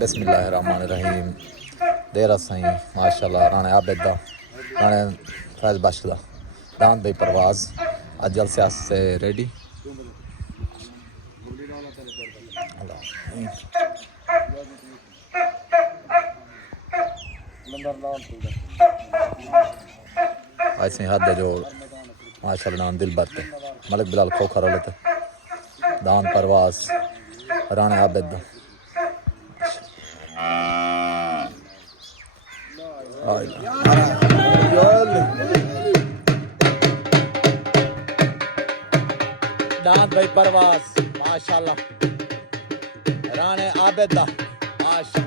बिस्मिल्लाहिर्रहमानिर्रहीम। देर सही माशाल्लाह राणे आबिद दा राणे फैज बख्श दा दांत भाई परवाज अजल से रेडी। ऐसे हद जोड़ माशाल्लाह नाम दिल बरते मलिक बिलाल खोखर लेते दान परवाज राणे आबिद दा दान भाई परवाज माशाल्लाह राणे आबिद दा माशा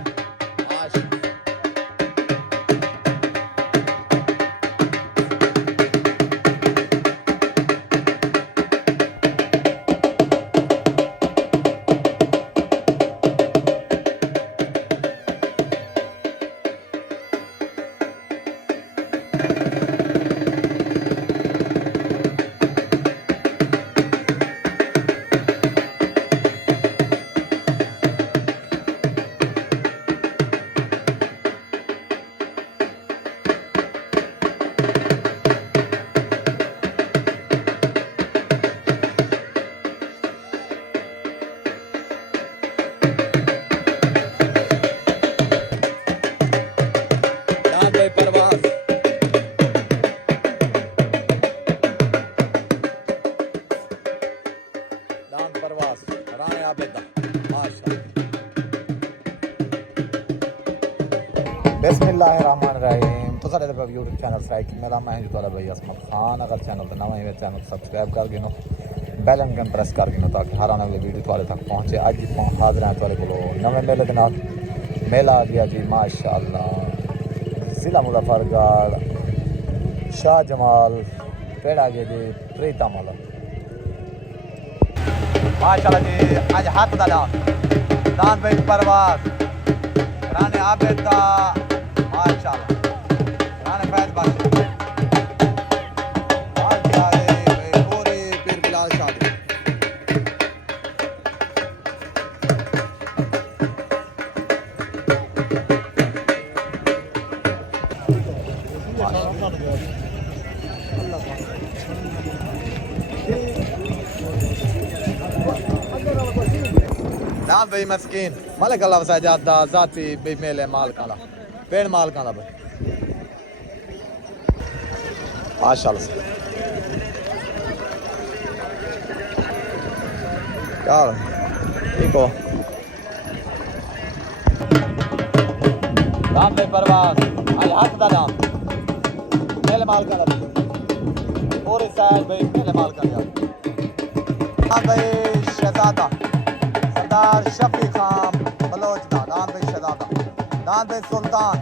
बिस्मिल्लाहिर्रहमानिर्रहीम। तो सारे यूट्यूब चैनल साइट मेरा मैं जुताला भाई असमत खान। अगर चैनल तो नवा है चैनल सब्सक्राइब कर गिनो बैल आइकन प्रेस कर गिनो ताकि हर आने वाली वीडियो तुम्हारे तक पहुँचे। अज हाजिर हैं तुम्हारे को नवे मेले के नाल मेला आ गया जी माशाअल्लाह। जिला मुजफ्फरगढ़ शाह जमाल पेड़ आ गया जी प्रीता माला माशाअल्लाह जी। अज हाथ दा दान भाई परवाज राणे आबिद दा माशाअल्लाह राणे फैज बख्श पूरी पीर बिलाल शादी नाम भाई मस्कीन मलिक अल्लाह वसाजात दा जाती भाई मेले माल काला पेड़ माल काला भाई माशाअल्लाह यार ठीक हो। दाम भाई परवाज आज हाथ दा दाम मेले माल काला पूरी साइड भाई मेले माल काला भाई शहजादा सरदार शफी खान बलोच दा दान भाई शहजादा दान भाई सुल्तान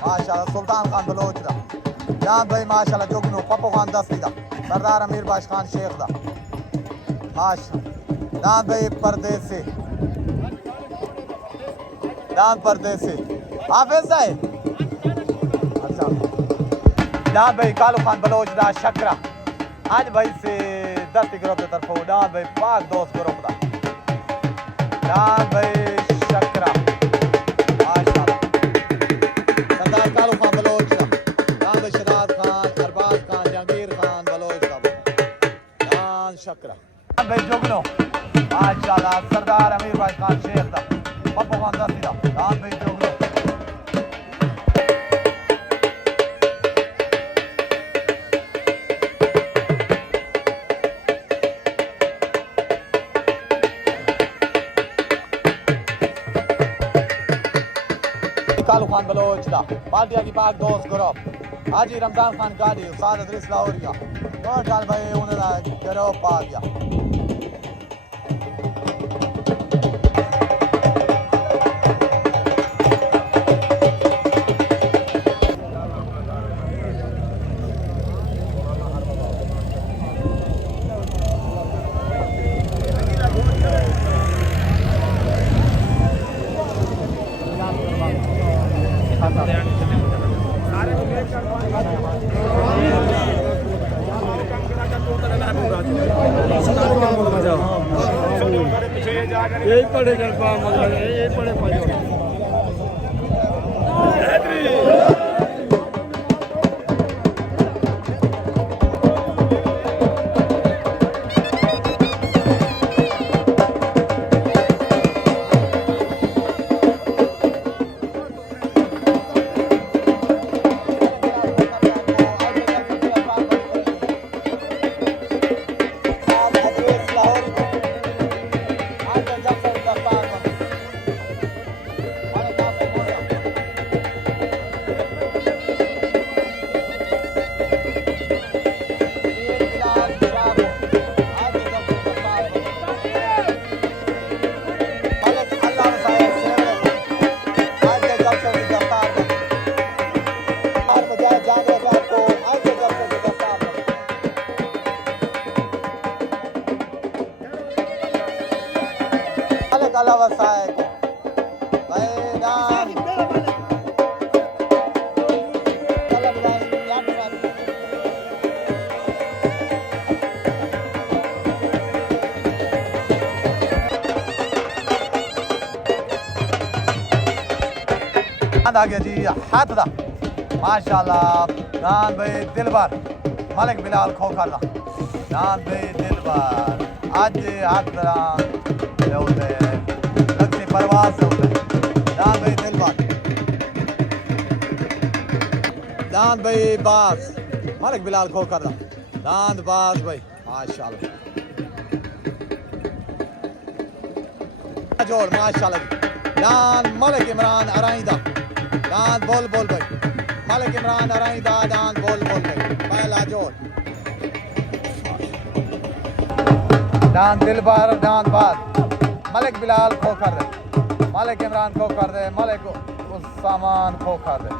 माशाल्लाह सुल्तान खान बलोच दा दान भाई माशाल्लाह जोगनू पप्पू खान दस्ती दा सरदार अमीर बाश खान शेख दा माशा दान भाई परदेसी दान परदेसी हाफिज है अच्छा दान भाई कालू खान बलोच दा शकरा आज भाई से दस्ती ग्रुप की तरफ दान भाई पाक दोस्त ग्रुप दा दान भाई शकरा माशाल्लाह सरदार कालू खान बलोच दा दान भाई शराद खान अरबाज खान जहांगीर खान बलोच दा दान शकरा दान भाई जोगनो माशाल्लाह सरदार अमीर भाई खान शेख दा पप्पू खान दस्ती दा दान भाई जोगनो कालू खान बलोच दा पार्टिया की पाक दोस्त ग्रुप हाजी रमजान खान गाड़ी उस्ताद अदरीस लाहौरिया और डाल भाई उन्होंने ग्रुप आ गया। यही पड़े गणपा मतलब यही पड़े आ गया जी हाथ दा माशाल्लाह नान भाई दिलबर मलिक बिलाल खोखर दा नान भाई दिलबर आज हाथ दा होते लक्ष्मी परवास होते नान भाई दिलबर नान भाई बास मलिक बिलाल खोखर दा नान बास भाई माशाल्लाह जोड़ माशाल्लाह नान मलिक इमरान अराइंदा दान बोल बोल भाई मलिक इमरान अराइंदा दान बोल बोल भाई पहला जोड़ दान दिलबर दान बाद मलिक बिलाल खोखर दे मलिक इमरान खोखर दे मलिक सामान खोखर दे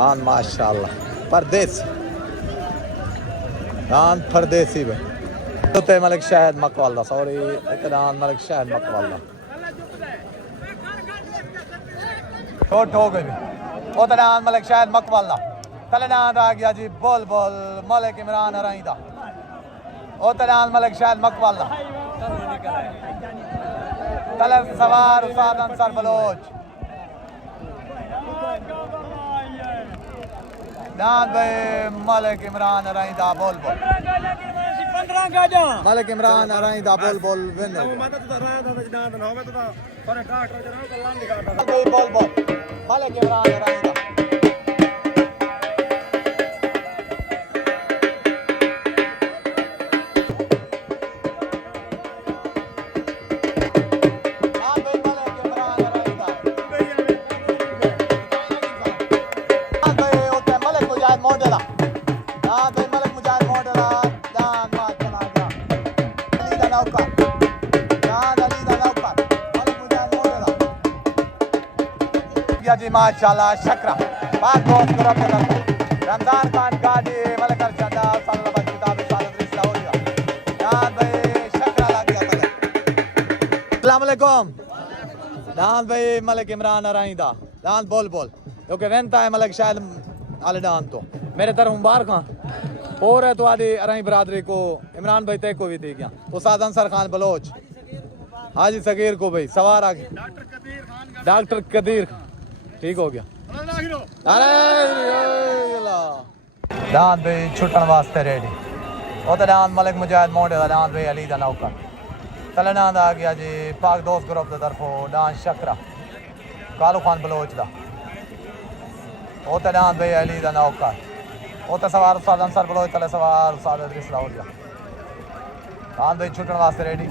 दान माशाल्लाह परदेसी दान परदेसी भाई तो मलिक शहद मकवाला सॉरी एक दान मलिक शहद मकवाला छोट हो गई ओ दान मलिक शहद मकवाला तले दान आ गया जी बोल बोल मलिक इमरान अराइंदा ओ दान मलिक शहद मकवाला तले सवार उस्ताद अंसर बलोच दान भाई मलिक इमरान अराइंदा बोल बोल मलिक इमरान अराइंदा बोल बोल विन बोल बोल मलिक इमरान अराइंदा जी माशाल्लाह शकरा बात बहुत करब रमजान खान गाड़ी मलिक अर्शदा सल्लल्लाहु किताब सालत रिश्ता हो गया दान भाई शकरा लग गया तले अस्सलाम वालेकुम दान भाई मलिक इमरान अराइंदा दान बोल बोल क्योंकि वेंता है मलिक शायद आले दान तो मेरे तरफ मुबारक और है तो आदि अराई बरादरी को इमरान भाई तय को भी दे गया उस्ताद अंसर खान बलोच हाजी सगीर को भाई सवार आ गया डॉक्टर कदीर ठीक हो गया अरे दान भाई छुट्टन वास्ते रेडी ओ तो दान मलिक मुजाहिद मोड़े दा दान भाई अली दा नौकर तले नाम आ गया जी पाक दोस्त ग्रुप दी तरफों दान शकरा कालू खान बलोच दा ओ तो दान भाई अली दा नौकर ओ तो सवार उस्ताद अंसर बलोच तले सवार उस्ताद इदरीस लाहौरिया दान भाई छुट्टन वास्ते रेडी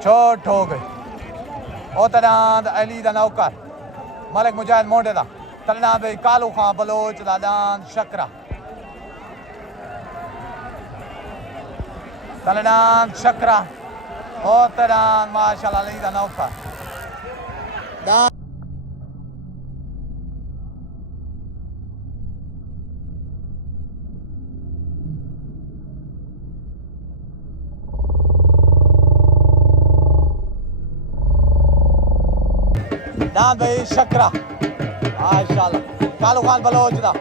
छोट हो गई ओ तनाद अली दा नौकर मलिक मुजाहिद मोड़े दा तलना भाई कालू खान बलोच दा दान शकरा तलनान शकरा ओ तनान माशाल्लाह अली दा नौकर दान भाई शकरा माशाल्लाह कालू खान बलोच दा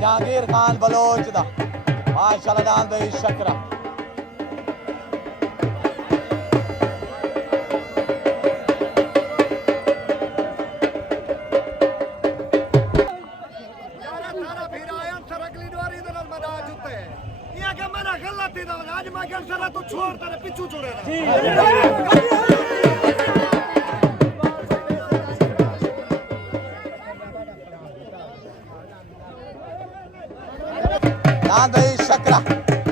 जहांगीर खान बलोच दा माशाल्लाह दान भाई शकरा दान भाई शकरा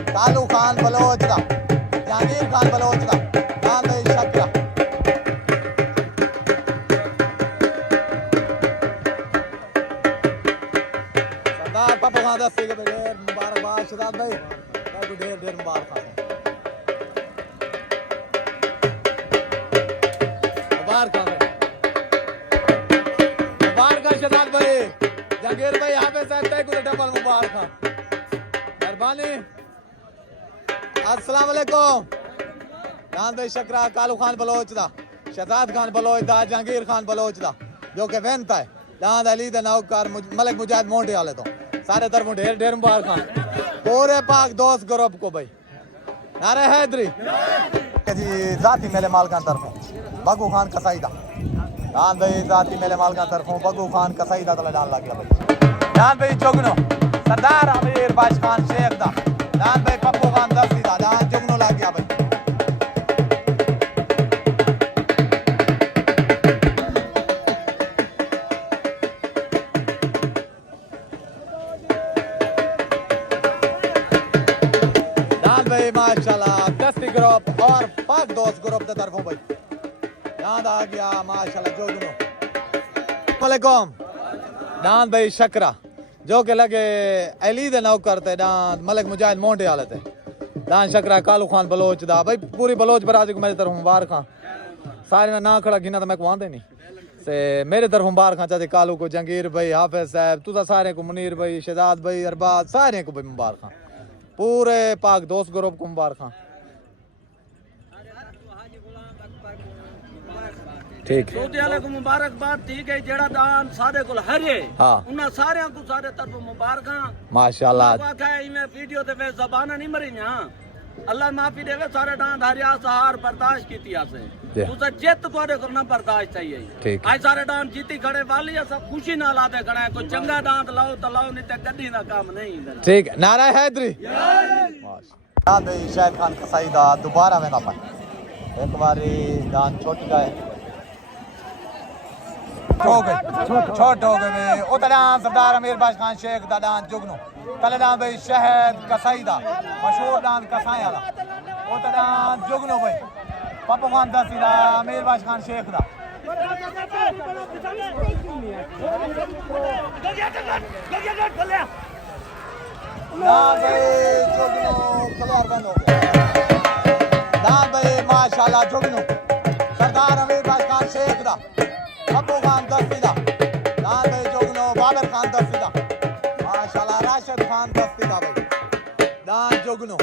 कालू खान बलोच दा जहांगीर खान बलोच दा दान भाई शकरा सरदार पापा खान दस्ते के ढेर मुबारकबाद शहजाद भाई आपको ढेर ढेर मुबारकबाद मुबारक शहजाद भाई जहांगीर भाई यहाँ पे साहब को डबल मुबारक मेहरबानी अस्सलाम वालेकुम दान भाई शकरा कालू खान बलोच दा शहजाद खान बलोच दा जहांगीर खान बलोच दा जो कि वेंता है दांद अली दा नौकर मलिक मुजाहिद मोंडे वाले तो सारे तरफों ढेर ढेर मुबारक खान पूरे पाक दोस्त ग्रुप को भाई नारे हैदरी जी जाती मेले मालकान तरफों बगू खान कसाईदा दान भाई जाती मेले मालकान तरफों बगू खान कसाईदा तले डाल लग गया भाई दान भाई जोगनो सरदार अमीर बाश खान शेख दा दान भाई पप्पू खान दस्ती दा दान जोगनो लग गया भाई माशाल्लाह दस्ती ग्रुप और पाक दोस्त ग्रुप की तरफों भाई दांद आ गया माशाल्लाह जोगनो वालेकुम दांद भाई शकरा जो के लगे अली दे नौकर थे दांद मलिक मुजाहिद मोंडे वाले थे दांद शकरा कालू खान बलोच दा भाई पूरी बलोच बरादरी को मेरी तरफ मुबारक खां सारे ना खड़ा गिना तो मैं को आंदे नहीं से मेरे तरफ मुबारक खां चाचे कालू को जहांगीर भाई हाफिज साहब तुसा सारे को मुनीर भाई शहजाद भाई अरबाज सारे को भाई मुबारक खां पूरे पाक दोस्त ग्रुप को मुबारक खां ठीक है सऊदी वाले को मुबारकबाद ठीक है जेड़ा दान सारे को हरे हां उन्हां सारे को सारे तरफ मुबारक माशाल्लाह वाकई है मैं वीडियो ते वे जबान नहीं मरी ना अल्लाह माफी देवे सारे दान हरिया सहार बर्दाश्त कीती आसे तुसा जित तोरे को ना बर्दाश्त चाहिए आज सारे दान जीती खड़े वाली सब खुशी नाल आते खड़ा है कोई चंगा दांत लाओ तो लाओ नहीं ते गड्डी दा काम नहीं ठीक नारा हैदरी माशाल्लाह भाई शाहिद खान कसाईदा दोबारा में ना पाए एक बारी दान छोटी का है छोट हो गए उतरान सरदार अमीर बाश खान शेख दा दान जुगनो तले दान भाई शहद कसाईदा मशहूर दान कसाई वाला उतरान जुगनो भाई पप्पू खान दस्ती दा अमीर बाश खान शेख दा दान भाई जुगनो कल्याण बंद हो गया दान भाई माशाल्लाह जुगनो सरदार अमीर बाश खान शेख दा पप्पू खान दस्ती दा दान भाई जोगनो बाबर खान दस्ती दा माशाल्लाह राशिद खान दस्ती दा भाई दान जोगनो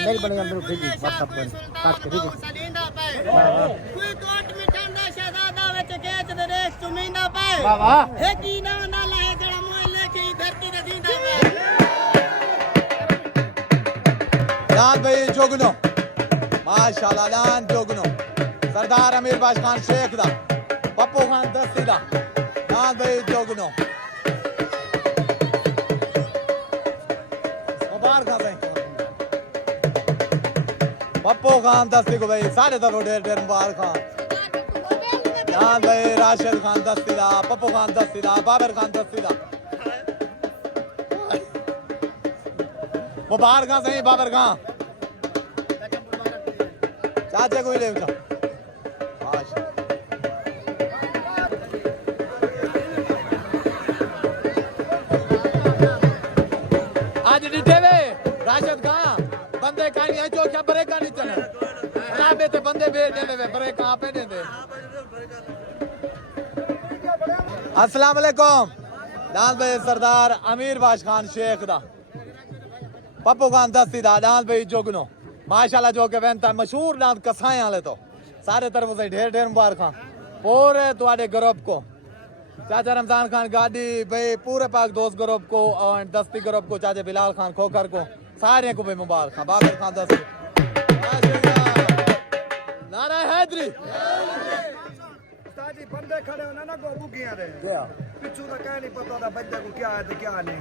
मेल बनेगा मेरे भेजी व्हाट्सएप पर काट के ठीक है कोई कोट मिठांदा शहजादा विच गेच दे रेस चुमींदा पाए वाह वाह हे की ना ना लाए जड़ा मोह लेके धरती दे दींदा पाए दान भाई जोगनो माशाल्लाह दान जोगनो सरदार अमीर बाश खान शेख दा पप्पू खान दस्ती दा दान भाई जोगनो मुबारक भाई पप्पू खान दस्ती को भाई सारे तरफ ढेर ढेर मुबारक खान दान भाई राशिद खान दस्ती दा पप्पू खान दस्ती दा बाबर खान दस्ती दा मुबारक सही बाबर खान चाचे को ही ले आज डिठे वे राशिद खान बंदे कहीं है जो क्या ब्रेक नहीं चले ना बेटे बंदे भेज देंगे वे ब्रेक कहाँ पे देंगे अस्सलाम वालेकुम दान भाई सरदार अमीर बाश खान शेख दा पप्पू खान दस्ती दा दान भाई जोगनो माशाल्लाह जो के वेंता मशहूर दांत कसाई वाले तो सारे तरफ से ढेर ढेर मुबारक खान पूरे तुम्हारे ग्रुप को चाचा रमजान खान गाड़ी भाई पूरे पाक दोस्त ग्रुप को और दस्ती ग्रुप को चाचा बिलाल खान खोखर को सारे को भाई मुबारक खान बाबर खान दस्ती नारा हैदरी जी बंदे खड़े हो ना को बुगियां दे क्या पिछू का कह नहीं पता था बंदे को क्या है तो क्या नहीं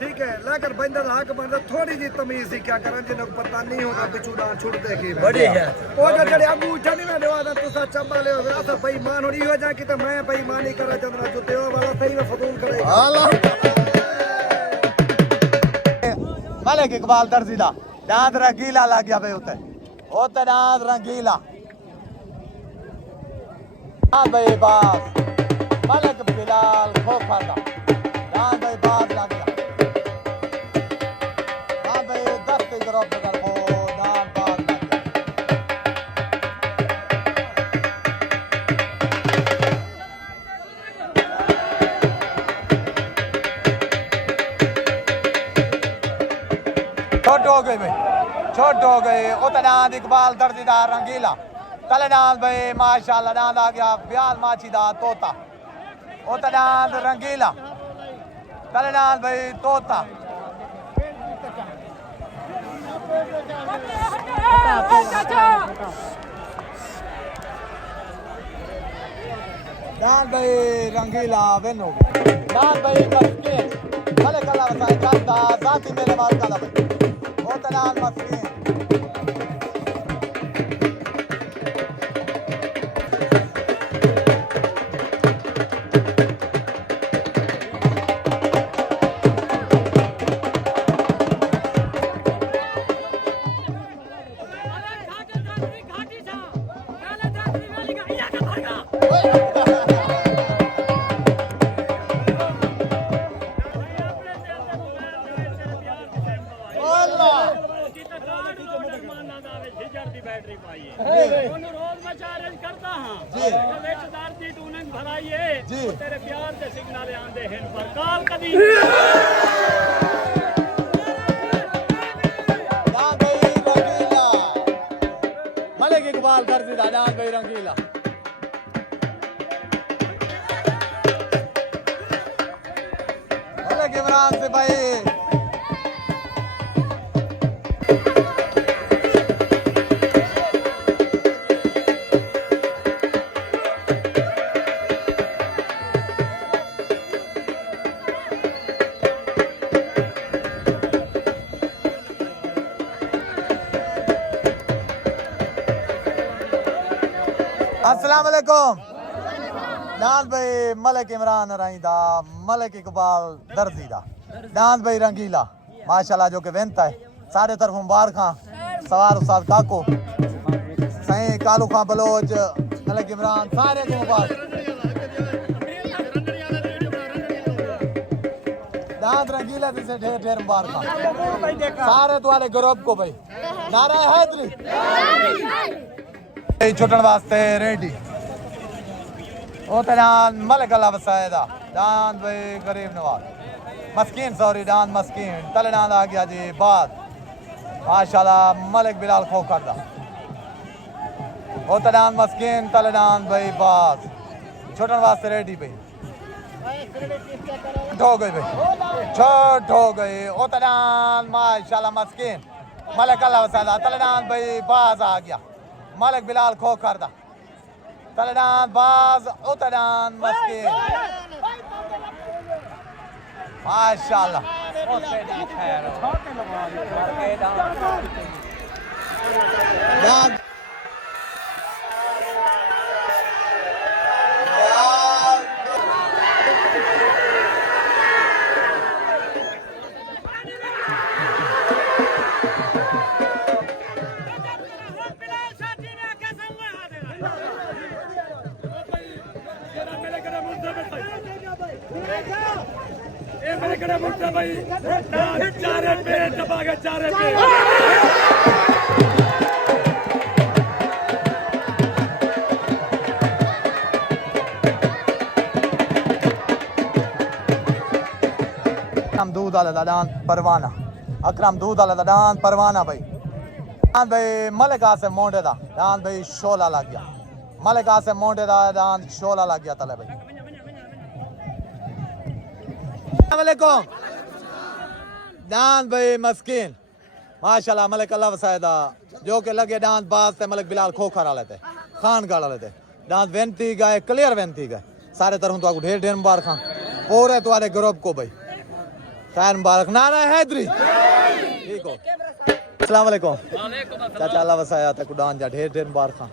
ठीक है लेकिन बंदे का हक बंदा थोड़ी जी तमीज ही क्या करन जिन्हें पता नहीं होगा पिछू ना छुड़ते की बड़ी है ओ जो जड़े अबू उठा नहीं ना देवा तो सा चंबा ले हो सा बेईमान होनी हो जा कि तो मैं बेईमानी करा चंद्रा जो देवा वाला सही में फजूल करेगा मलिक इकबाल दर्जीदा दांत रंगीला लग गया भाई उते दांत रंगीला भाई बास मलिक बिलाल खोखर दा दांत भाई बास लग गया भाई दस्ती ग्रुप कर वो दांत छोट हो गए उतनाद इकबाल दर्जीदार रंगीला तलेनाद भाई माशाल्लाह नाद आ गया ब्याल माचीदा तोता उतनाद रंगीला तलेनाद भाई तोता दान भाई रंगीला वेन हो गया दान भाई मस्के भले कला वसाई जानता जाती मेरे माल कला भाई उतनाद मस्के तेरे प्यार के सिग्नल आंदे हैं पर काल कदी दान भाई रंगीला मलिक इकबाल दर्जीदार दान भाई रंगीला मलिक इमरान से भाई अस्सलाम वालेकुम दान भाई मलिक इमरान रहीदा मलिक इकबाल दर्जीदा दान भाई रंगीला माशाल्लाह जो के वेंता है सारे तरफ मुबारक खां सवार उस्ताद काको सही कालू खां बलोच मलिक इमरान सारे को मुबारक दान रंगीला से ढेर ढेर मुबारक खां सारे तुम्हारे ग्रुप को भाई नारा हैदरी छुटन वास्ते रेडी उतनान मलिक अल्लाह वसायदा दान भाई गरीब नवाज मस्कीन सॉरी दान मस्कीन तलेनान आ गया जी बाद माशाल्लाह मलिक बिलाल खोकर दा उतनान मस्कीन तलेनान भाई बाद छुटन वास्ते रेडी भाई हो गई भाई छोट हो गई उतनान माशाल्लाह मस्कीन मलिक अल्लाह वसायदा तलेनान भाई बाज आ गया मलिक बिलाल खो कर दा तलेनान बाज उतनान मस्कीन माशाल्लाह भाई चारे पे दबा के चारे पे दूध वाला दादान परवाना अकरम दूध वाला दादान परवाना भाई दान भाई मलिक आसे मोंडे दा दान भाई शोला लग गया मलिक आसे मोंडे दा दान शोला लग गया तले भाई अस्सलाम वालेकुम दान भाई मस्कीन माशाल्लाह मलिक अल्लाह वसायदा जो के लगे दान बाज से मलिक बिलाल खोखर वाले थे खान गाड़ वाले थे दान वेंती गए क्लियर वेंती गए सारे तरह तो ढेर ढेर मुबारक खां पूरे तुम्हारे ग्रुप को भाई खैर मुबारक नारा हैदरी ठीक हो अस्सलाम वालेकुम चाचा अल्लाह वसाया तक दान जा ढेर ढेर मुबारक खां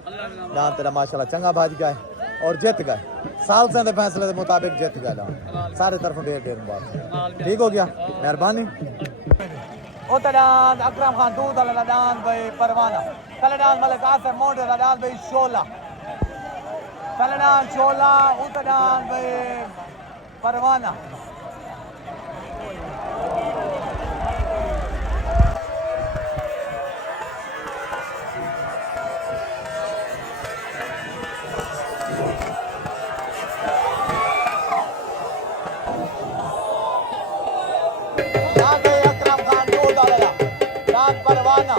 दान तेरा माशाल्लाह चंगा भाज गए और जीत गए साल से फैसले के मुताबिक जीत गए दान सारे तरफ ढेर ढेर मुबारक ठीक हो गया मेहरबानी उतनान अकरम खान दूध वाला दान भाई परवाना तलेनान मलिक आसिफ मोंडे दान भाई शोला तलेनान शोला उतनान भाई परवाना परवाना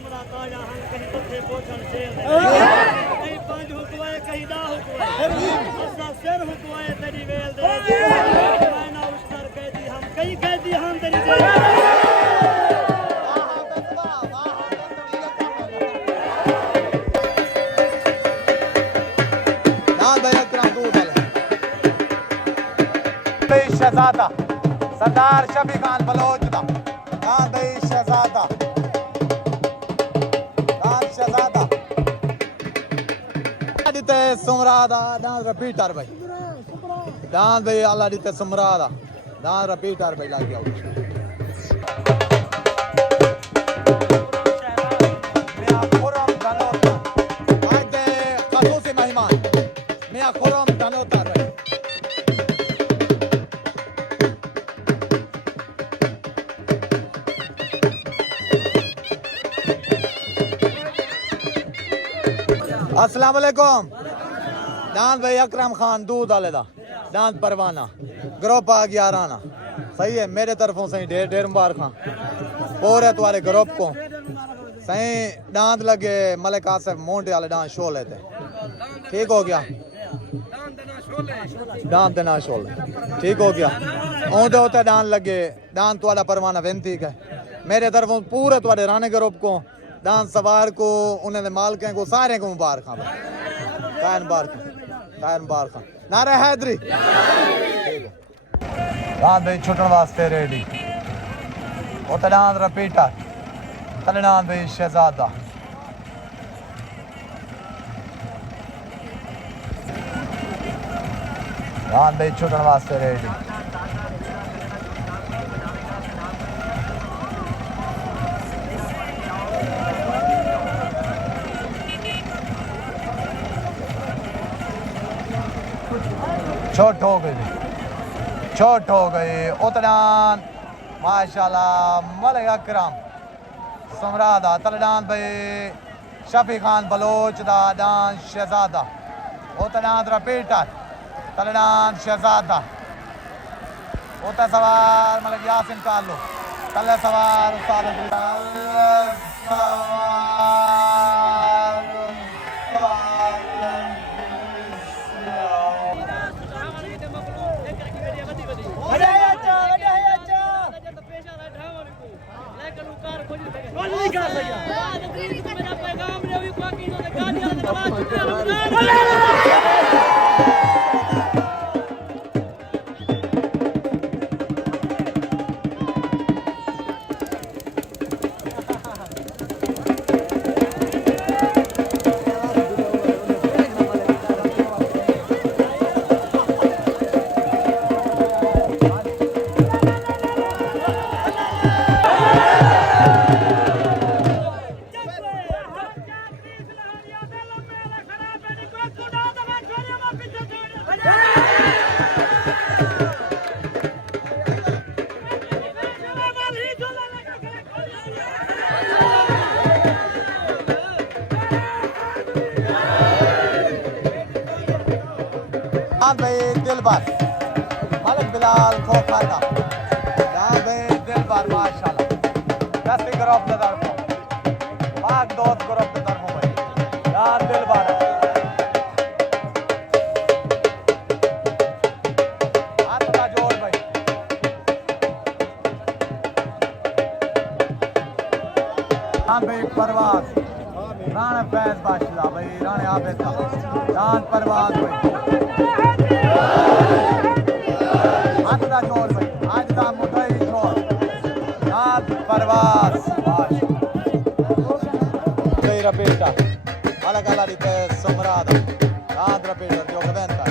सुमरा ताजा हम कहीं पत्ते पोछण से कहीं पंज हुकवाए कहीं ना हुकवाए असा सिर हुकवाए तेरी वेल दे मैं ना उस्तर कह दी हम कहीं कह दी हम तेरी दे शहजादा सरदार शफी खान बलोच दा नाम भाई शहजादा दिते सुमरादा नाम रिपीटर भाई नाम भाई अल्लाह दिते सुमरादा नाम रिपीटर भाई लग गया मियां खुरम धनोता आज दे खसूसी मेहमान मियां खुरम धनोता भाई अस्सलाम वालेकुम दांत भाई अकरम खान दूध वाले दा दांत परवाना ग्रुप आ गया राना सही है मेरे तरफों से ढेर ढेर मुबारक पूरे तुम्हारे ग्रुप को सही दांत लगे मलिक आसिफ मोंटे वाले दांत शो लेते ठीक हो गया दांत देना शोले ठीक हो गया ओंदे होते दांत लगे दांत तुम्हारा परवाना विनती है मेरे तरफों पूरे तुम्हारे राने ग्रुप को दान सवार को उन्हें मालक को सारे को मुबारक मुबारक नारे हैदरी दान भाई छुटन वास्ते रेडी उते दान रिपीटर तले दान भाई शहजादा दान भाई छुटन वास्ते रेडी छोट हो गई उतरान माशाल्लाह मलिक अकरम सुमरादा तलडान भाई शफी खान बलोच दा डान शहजादा उतरान रिपीटर तलडान शहजादा उतर सवार मलिक यासिन कालू तले सवार भाई दिलबर मलिक बिलाल खोखाना भाई दिलबर माशाल्लाह दस्ती ग्रुप के तरफों पाक दोस्त ग्रुप के तरफों भाई यार दिलबर हाथ का जोड़ भाई हाँ भाई परवाज राणे फैज बाशिला भाई राणे आबिद दान परवाज भाई हाथ का जोड़ भाई आज का मुठई छोड़ नाथ परवास जय रपेटा अलग अलग रीते सुमरादा नाथ रपेटा जो कवेंता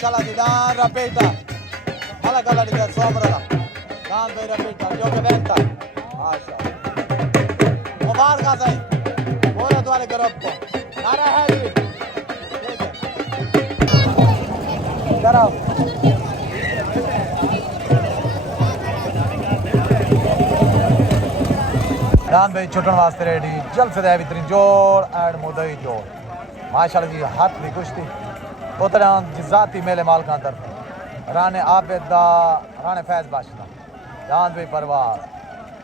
माशाल्लाह जी dan rapita mala kala di sombra dan be rapita yo che venta माशाल्लाह मुबारक है पूरे द्वारे ग्रुप को नारा है जी ठीक है करो dan be छुटन वास्ते रेडी जल्द से जल्द इतनी जोर एंड मुदई जोर माशाल्लाह जी हाथ भी कुश्ती उतना जाती मेले माल का तरफ राने आबिदा राने फैज बाशिदा जान भी परवाज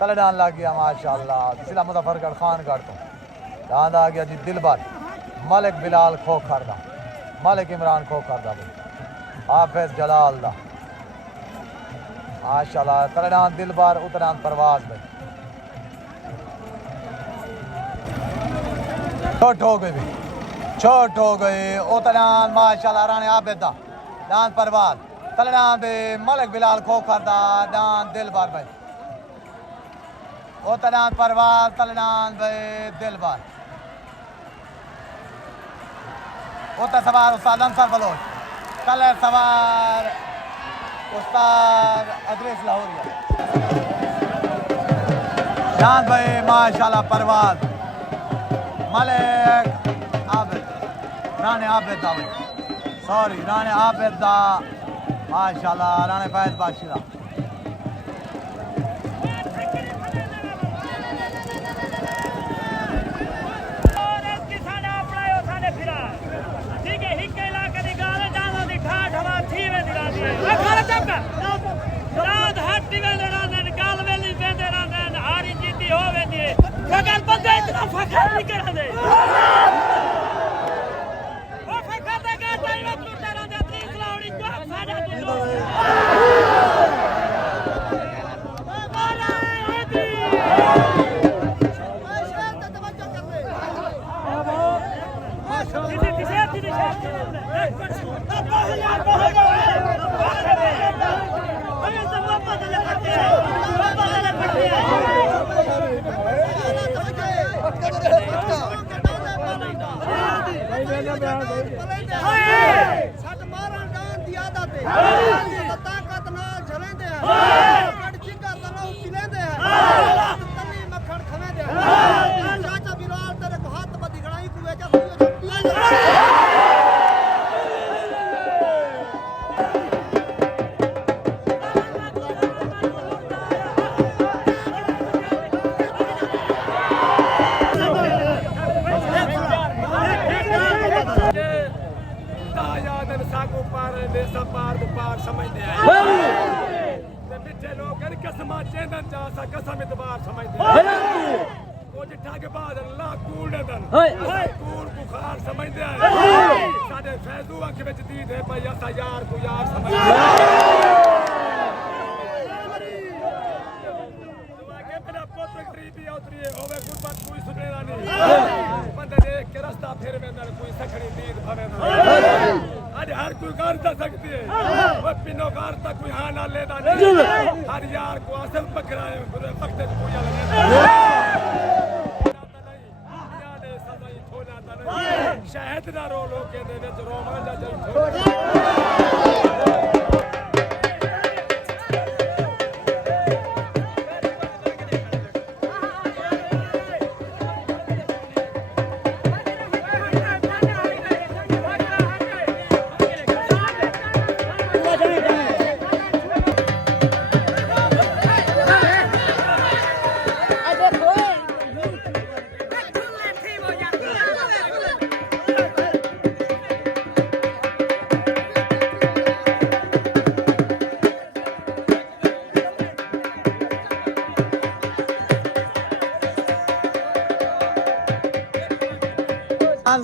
तले डान लग गया माशाल्लाह जिला मुजफ्फरगढ़ खानगढ़ तो डान आ गया जी दिलबर मलिक बिलाल खोखरदा मलिक इमरान खोखरदा हाफिज जलाल दा माशाल्लाह तले डान दिलबर उतना परवाज भाई छोट हो गई भी छोट हो गई उतनान माशाल्लाह राने आबिदा दान परवाज तलनान बे मलिक बिलाल खोखरदा दान दिलबर भाई उतनान परवाज तलनान बे दिलबर उतर सवार उस्ताद अंसर बलोच तले सवार उस्ताद अदरीस लाहौरिया दान भाई माशाल्लाह परवाज मलिक आबिद राने आबिद दा सॉरी राने आबिद दा माशाल्लाह राने फैज बादशाह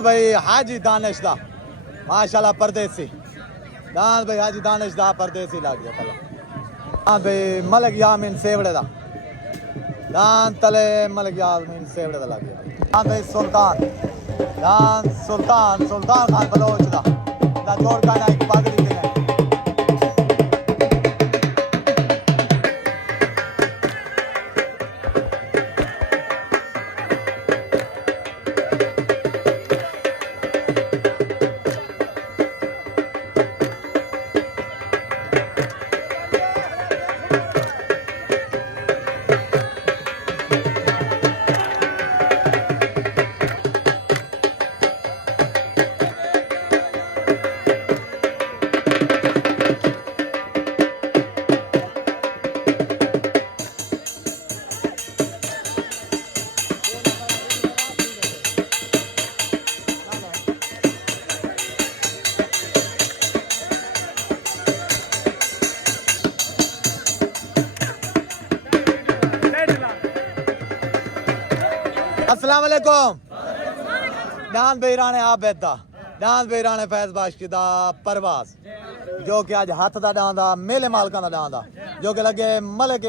भाई हाजी दानिश दा माशाल्लाह परदेसी दान भाई हाजी दानिश दा परदेसी लग गया पहला दान भाई मलिक यामीन सेवड़े दा दान तले मलिक यामीन सेवड़े दा लग गया दान भाई सुल्तान खान बलोच दा जोड़ का ना एक पागड़ी के अस्सलाम वालेकुम डांस बेराने आबेद दा डांस बेराने फैज बाशकी दा परवास जो कि आज हाथ दा डांस दा मेले मालकां दा डांस दा जो कि लगे मलिक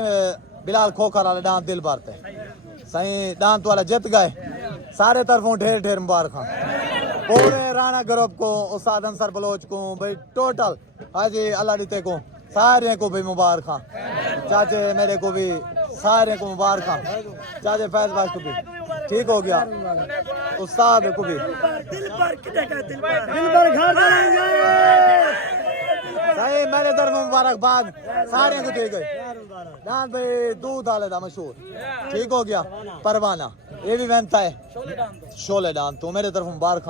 बिलाल खोखर वाला डांस दिल भरते सही डांस वाला जीत गए सारे तरफों ढेर ढेर मुबारक पूरे राणा ग्रुप को उस्ताद अंसर बलोच को भाई टोटल हाजी अल्लाह दीते को सारे को भी मुबारक चाचे मेरे को भी सारे को मुबारक चाचे फैज बाश को भी ठीक हो गया उस्ताद को भी दिल पर घर जाएंगे सही मेरे तरफ मुबारकबाद सारे को दे गए डांस भाई दूध वाले दा मशहूर ठीक हो गया परवाना ये भी बनता है शोले डांस तो मेरे तरफ मुबारक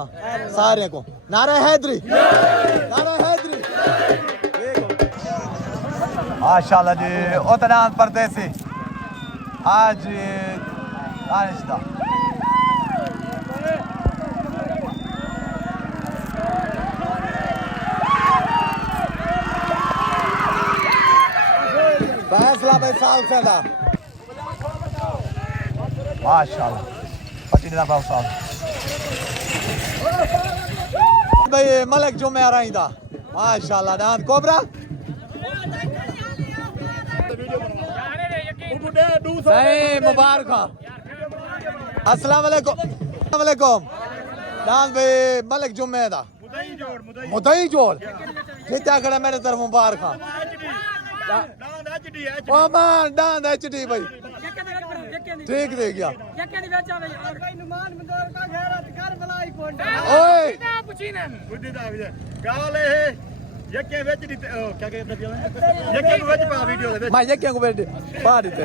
सारे को नारा हैदरी माशाल्लाह जी उतना डांस परदेसी आज दानिशदा फैसला भाई साल से था माशाल्लाह पचीना भाव साल भाई मलिक जुम्मे आ रही था माशाल्लाह डांस कोबरा सही मुबारक अस्सलाम वालेकुम डांस भाई मलिक जुम्मे था मुदई जोड़ जितना खड़ा मेरे तरफ मुबारक ओमान डांस एचडी भाई ठीक दे गया ओए यके विच दी क्या कहते हैं यके को विच पा वीडियो दे विच मैं यके को पा देते